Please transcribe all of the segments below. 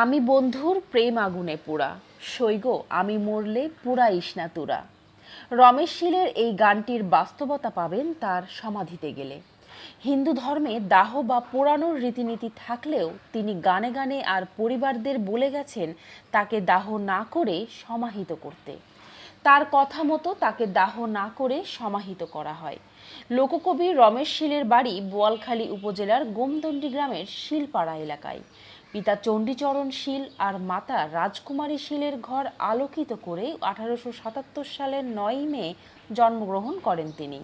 আমি বন্ধুর প্রেম আগুনে পুরা সৈগ, আমি মরলে পুরা ইসনা তুরা। রমেশ শীলের এই গানটির বাস্তবতা পাবেন তার সমাধিতে গেলে। হিন্দু ধর্মে দাহ বা পোড়ানোর রীতিনীতি থাকলেও তিনি গানে গানে আর পরিবারদের বলে গেছেন তাকে দাহ না করে সমাহিত করতে। তার কথা মতো তাকে দাহ না করে সমাহিত করা হয়। লোককবি রমেশ শীলের বাড়ি বোয়ালখালী উপজেলার গোমদণ্ডি গ্রামের শিলপাড়া এলাকায়। পিতা চণ্ডীচরণ শীল আর মাতা রাজকুমারী শীলের ঘর আলোকিত করে আঠারোশো সাতাত্তর সালের নয় মে জন্মগ্রহণ করেন তিনি।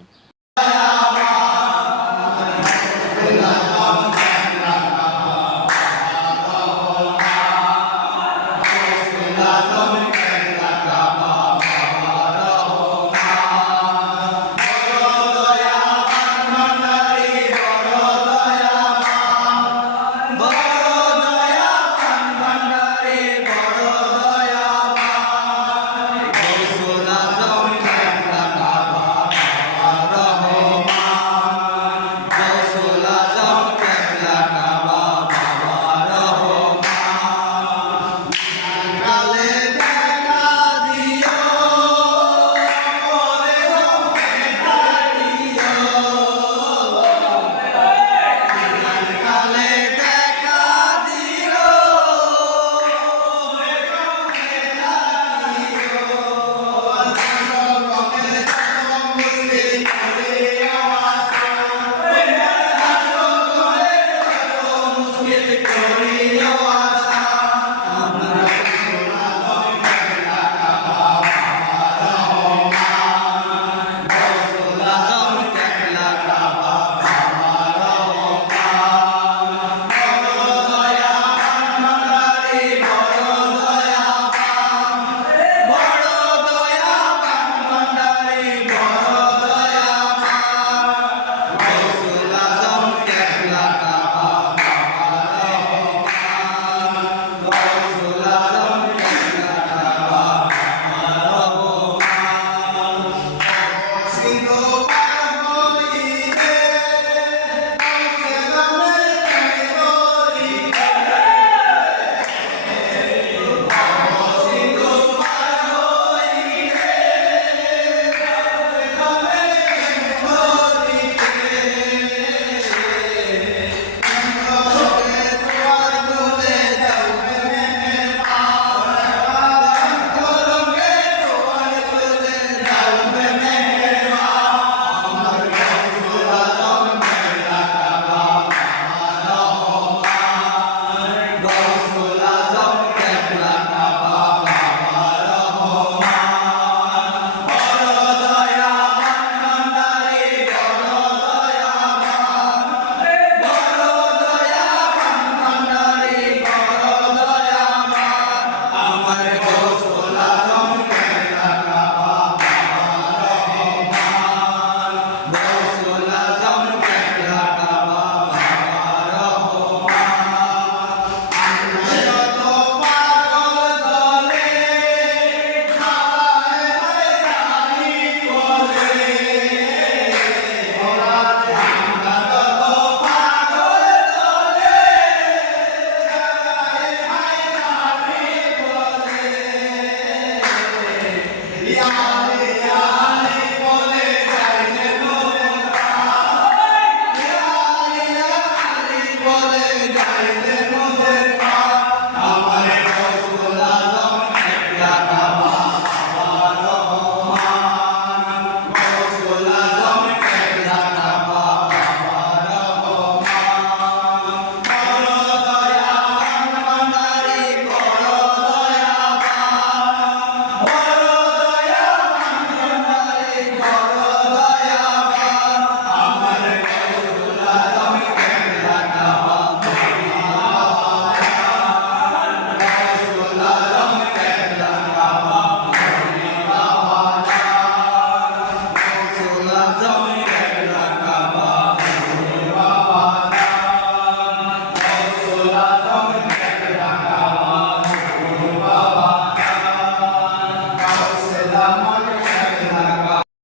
Yeah.